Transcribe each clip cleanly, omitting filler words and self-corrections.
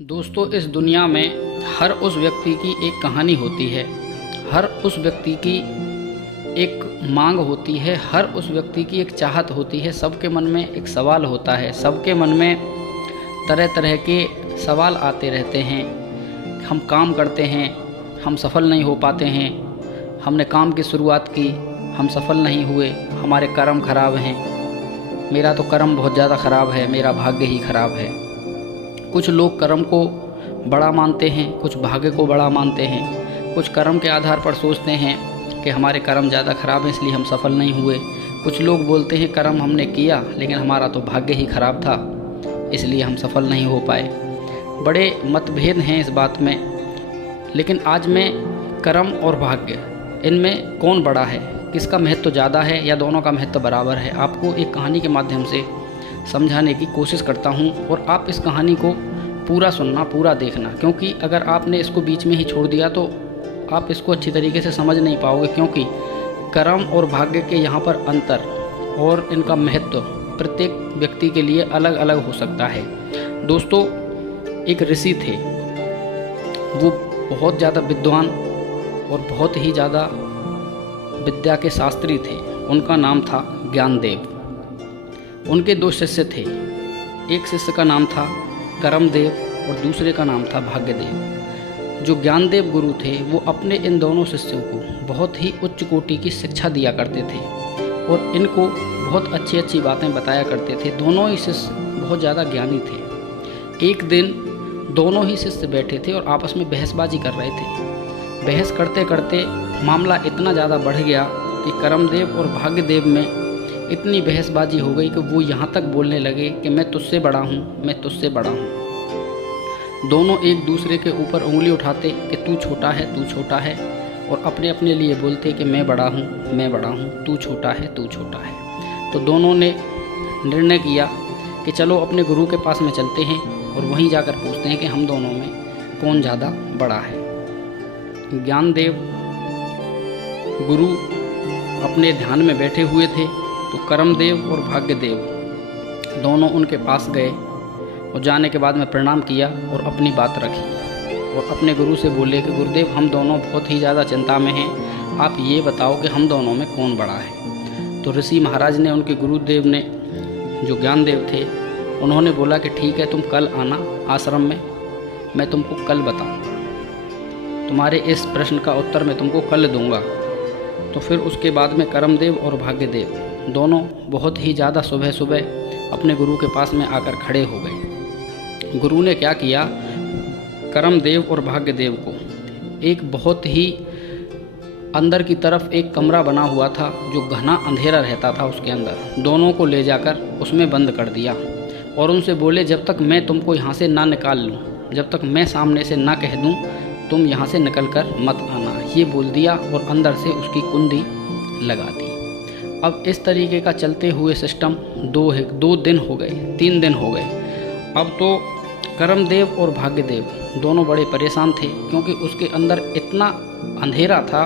दोस्तों, इस दुनिया में हर उस व्यक्ति की एक कहानी होती है। हर उस व्यक्ति की एक मांग होती है। हर उस व्यक्ति की एक चाहत होती है। सबके मन में एक सवाल होता है। सबके मन में तरह तरह के सवाल आते रहते हैं। हम काम करते हैं, हम सफल नहीं हो पाते हैं। हमने काम की शुरुआत की, हम सफल नहीं हुए, हमारे कर्म खराब हैं। मेरा तो कर्म बहुत ज़्यादा ख़राब है, मेरा भाग्य ही ख़राब है। कुछ लोग कर्म को बड़ा मानते हैं, कुछ भाग्य को बड़ा मानते हैं। कुछ कर्म के आधार पर सोचते हैं कि हमारे कर्म ज़्यादा ख़राब हैं इसलिए हम सफल नहीं हुए। कुछ लोग बोलते हैं कर्म हमने किया लेकिन हमारा तो भाग्य ही ख़राब था इसलिए हम सफल नहीं हो पाए। बड़े मतभेद हैं इस बात में। लेकिन आज मैं कर्म और भाग्य, इनमें कौन बड़ा है, किसका महत्व ज़्यादा है या दोनों का महत्व बराबर है, आपको एक कहानी के माध्यम से समझाने की कोशिश करता हूं। और आप इस कहानी को पूरा सुनना, पूरा देखना, क्योंकि अगर आपने इसको बीच में ही छोड़ दिया तो आप इसको अच्छी तरीके से समझ नहीं पाओगे। क्योंकि कर्म और भाग्य के यहाँ पर अंतर और इनका महत्व प्रत्येक व्यक्ति के लिए अलग अलग हो सकता है। दोस्तों, एक ऋषि थे, वो बहुत ज़्यादा विद्वान और बहुत ही ज़्यादा विद्या के शास्त्री थे। उनका नाम था ज्ञानदेव। उनके दो शिष्य थे। एक शिष्य का नाम था कर्मदेव और दूसरे का नाम था भाग्यदेव। जो ज्ञानदेव गुरु थे वो अपने इन दोनों शिष्यों को बहुत ही उच्च कोटि की शिक्षा दिया करते थे और इनको बहुत अच्छी अच्छी बातें बताया करते थे। दोनों ही शिष्य बहुत ज़्यादा ज्ञानी थे। एक दिन दोनों ही शिष्य बैठे थे और आपस में बहसबाजी कर रहे थे। बहस करते करते मामला इतना ज़्यादा बढ़ गया कि कर्मदेव और भाग्यदेव में इतनी बहसबाजी हो गई कि वो यहाँ तक बोलने लगे कि मैं तुझसे बड़ा हूँ, मैं तुझसे बड़ा हूँ। दोनों एक दूसरे के ऊपर उंगली उठाते कि तू छोटा है, तू छोटा है, और अपने अपने लिए बोलते कि मैं बड़ा हूँ, मैं बड़ा हूँ, तू छोटा है, तू छोटा है। तो दोनों ने निर्णय किया कि चलो अपने गुरु के पास में चलते हैं और वहीं जाकर पूछते हैं कि हम दोनों में कौन ज़्यादा बड़ा है। ज्ञानदेव गुरु अपने ध्यान में बैठे हुए थे तो कर्मदेव और भाग्यदेव दोनों उनके पास गए और जाने के बाद में प्रणाम किया और अपनी बात रखी और अपने गुरु से बोले कि गुरुदेव, हम दोनों बहुत ही ज़्यादा चिंता में हैं, आप ये बताओ कि हम दोनों में कौन बड़ा है। तो ऋषि महाराज ने, उनके गुरुदेव ने, जो ज्ञानदेव थे, उन्होंने बोला कि ठीक है, तुम कल आना आश्रम में, मैं तुमको कल बताऊँगा, तुम्हारे इस प्रश्न का उत्तर मैं तुमको कल दूँगा। तो फिर उसके बाद में कर्मदेव और भाग्यदेव दोनों बहुत ही ज़्यादा सुबह सुबह अपने गुरु के पास में आकर खड़े हो गए। गुरु ने क्या किया, कर्मदेव और भाग्यदेव को एक बहुत ही अंदर की तरफ एक कमरा बना हुआ था जो घना अंधेरा रहता था, उसके अंदर दोनों को ले जाकर उसमें बंद कर दिया और उनसे बोले, जब तक मैं तुमको यहाँ से ना निकाल लूँ, जब तक मैं सामने से ना कह दूँ, तुम यहाँ से निकल कर मत आना। ये बोल दिया और अंदर से उसकी कुंडी लगा दी। अब इस तरीके का चलते हुए सिस्टम दो दिन हो गए, 3 दिन हो गए। अब तो कर्मदेव और भाग्यदेव दोनों बड़े परेशान थे क्योंकि उसके अंदर इतना अंधेरा था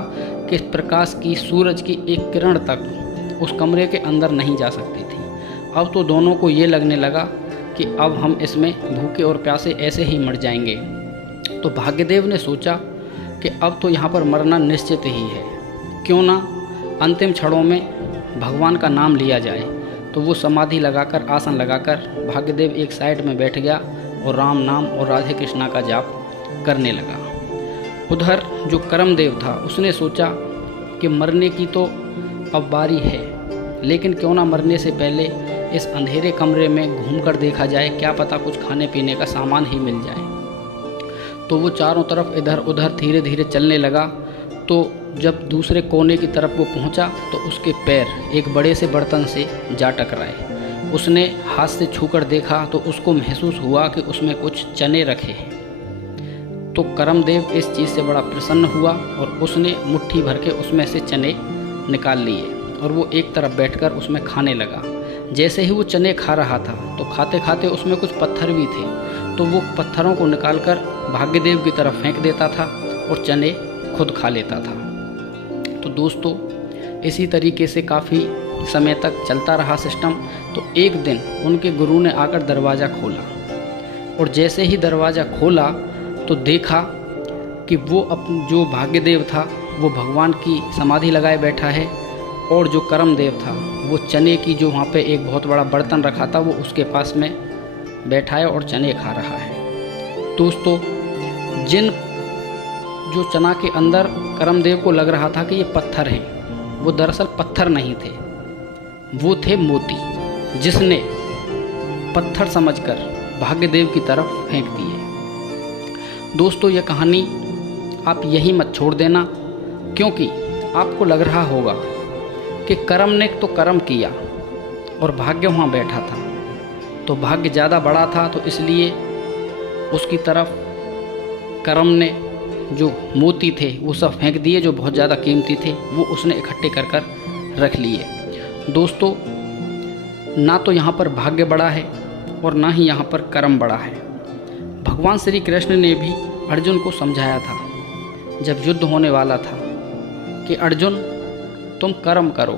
कि प्रकाश की, सूरज की एक किरण तक उस कमरे के अंदर नहीं जा सकती थी। अब तो दोनों को ये लगने लगा कि अब हम इसमें भूखे और प्यासे ऐसे ही मर जाएंगे। तो भाग्यदेव ने सोचा कि अब तो यहाँ पर मरना निश्चित ही है, क्यों ना अंतिम क्षणों में भगवान का नाम लिया जाए। तो वो समाधि लगाकर, आसन लगाकर भाग्यदेव एक साइड में बैठ गया और राम नाम और राधे कृष्णा का जाप करने लगा। उधर जो कर्मदेव था उसने सोचा कि मरने की तो अब बारी है, लेकिन क्यों ना मरने से पहले इस अंधेरे कमरे में घूमकर देखा जाए, क्या पता कुछ खाने पीने का सामान ही मिल जाए। तो वो चारों तरफ इधर उधर धीरे धीरे चलने लगा। तो जब दूसरे कोने की तरफ वो पहुंचा तो उसके पैर एक बड़े से बर्तन से जा टकराए। उसने हाथ से छूकर देखा तो उसको महसूस हुआ कि उसमें कुछ चने रखे हैं। तो कर्मदेव इस चीज़ से बड़ा प्रसन्न हुआ और उसने मुट्ठी भर के उसमें से चने निकाल लिए और वो एक तरफ बैठकर उसमें खाने लगा। जैसे ही वो चने खा रहा था तो खाते खाते उसमें कुछ पत्थर भी थे, तो वो पत्थरों को निकालकर भाग्यदेव की तरफ फेंक देता था और चने खुद खा लेता था। तो दोस्तों, इसी तरीके से काफ़ी समय तक चलता रहा सिस्टम। तो एक दिन उनके गुरु ने आकर दरवाज़ा खोला। और जैसे ही दरवाज़ा खोला तो देखा कि वो जो भाग्यदेव था वो भगवान की समाधि लगाए बैठा है, और जो कर्मदेव था वो चने की जो वहाँ पे एक बहुत बड़ा बर्तन रखा था वो उसके पास में बैठा है और चने खा रहा है। दोस्तों, जो चना के अंदर कर्मदेव को लग रहा था कि ये पत्थर हैं, वो दरअसल पत्थर नहीं थे, वो थे मोती, जिसने पत्थर समझकर भाग्यदेव की तरफ फेंक दिए। दोस्तों, यह कहानी आप यहीं मत छोड़ देना, क्योंकि आपको लग रहा होगा कि कर्म ने तो कर्म किया और भाग्य वहाँ बैठा था, तो भाग्य ज़्यादा बड़ा था, तो इसलिए उसकी तरफ कर्म ने जो मोती थे वो सब फेंक दिए, जो बहुत ज़्यादा कीमती थे वो उसने इकट्ठे कर कर रख लिए। दोस्तों, ना तो यहाँ पर भाग्य बड़ा है और ना ही यहाँ पर कर्म बड़ा है। भगवान श्री कृष्ण ने भी अर्जुन को समझाया था जब युद्ध होने वाला था कि अर्जुन, तुम कर्म करो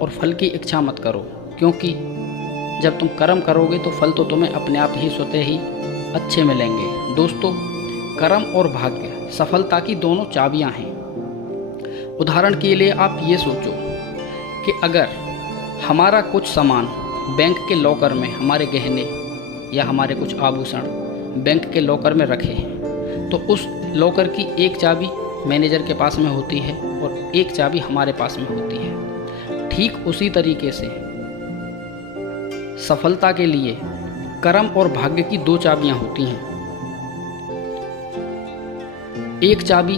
और फल की इच्छा मत करो, क्योंकि जब तुम कर्म करोगे तो फल तो तुम्हें अपने आप ही स्वतः ही अच्छे मिलेंगे। दोस्तों, कर्म और भाग्य सफलता की दोनों चाबियां हैं। उदाहरण के लिए आप ये सोचो कि अगर हमारा कुछ सामान बैंक के लॉकर में, हमारे गहने या हमारे कुछ आभूषण बैंक के लॉकर में रखे हैं, तो उस लॉकर की एक चाबी मैनेजर के पास में होती है और एक चाबी हमारे पास में होती है। ठीक उसी तरीके से सफलता के लिए कर्म और भाग्य की दो चाबियां होती हैं। एक चाबी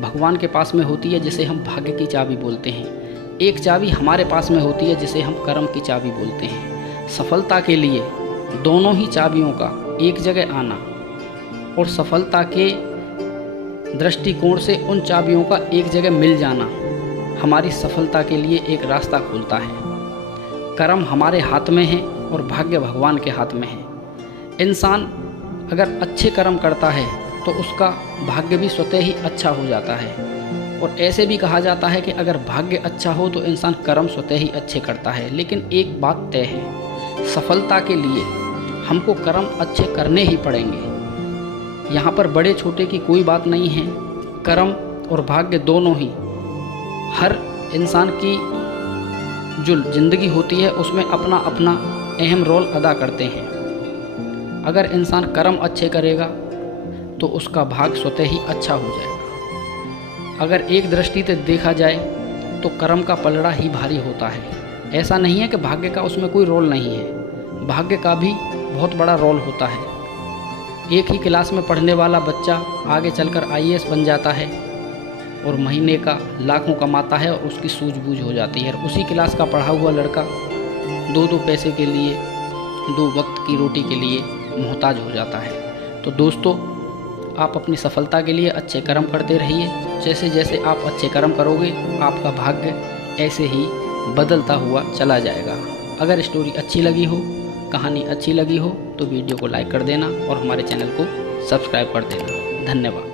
भगवान के पास में होती है जिसे हम भाग्य की चाबी बोलते हैं, एक चाबी हमारे पास में होती है जिसे हम कर्म की चाबी बोलते हैं। सफलता के लिए दोनों ही चाबियों का एक जगह आना और सफलता के दृष्टिकोण से उन चाबियों का एक जगह मिल जाना हमारी सफलता के लिए एक रास्ता खोलता है। कर्म हमारे हाथ में है और भाग्य भगवान के हाथ में है। इंसान अगर अच्छे कर्म करता है तो उसका भाग्य भी स्वतः ही अच्छा हो जाता है, और ऐसे भी कहा जाता है कि अगर भाग्य अच्छा हो तो इंसान कर्म स्वतः ही अच्छे करता है। लेकिन एक बात तय है, सफलता के लिए हमको कर्म अच्छे करने ही पड़ेंगे। यहाँ पर बड़े छोटे की कोई बात नहीं है। कर्म और भाग्य दोनों ही हर इंसान की जो ज़िंदगी होती है उसमें अपना अपना अहम रोल अदा करते हैं। अगर इंसान कर्म अच्छे करेगा तो उसका भाग्य स्वतः ही अच्छा हो जाएगा। अगर एक दृष्टि से देखा जाए तो कर्म का पलड़ा ही भारी होता है। ऐसा नहीं है कि भाग्य का उसमें कोई रोल नहीं है, भाग्य का भी बहुत बड़ा रोल होता है। एक ही क्लास में पढ़ने वाला बच्चा आगे चलकर IAS बन जाता है और महीने का लाखों कमाता है और उसकी सूझबूझ हो जाती है। और उसी क्लास का पढ़ा हुआ लड़का दो पैसे के लिए, 2 वक्त की रोटी के लिए मोहताज हो जाता है। तो दोस्तों, आप अपनी सफलता के लिए अच्छे कर्म करते रहिए। जैसे जैसे आप अच्छे कर्म करोगे आपका भाग्य ऐसे ही बदलता हुआ चला जाएगा। अगर स्टोरी अच्छी लगी हो, कहानी अच्छी लगी हो तो वीडियो को लाइक कर देना और हमारे चैनल को सब्सक्राइब कर देना। धन्यवाद।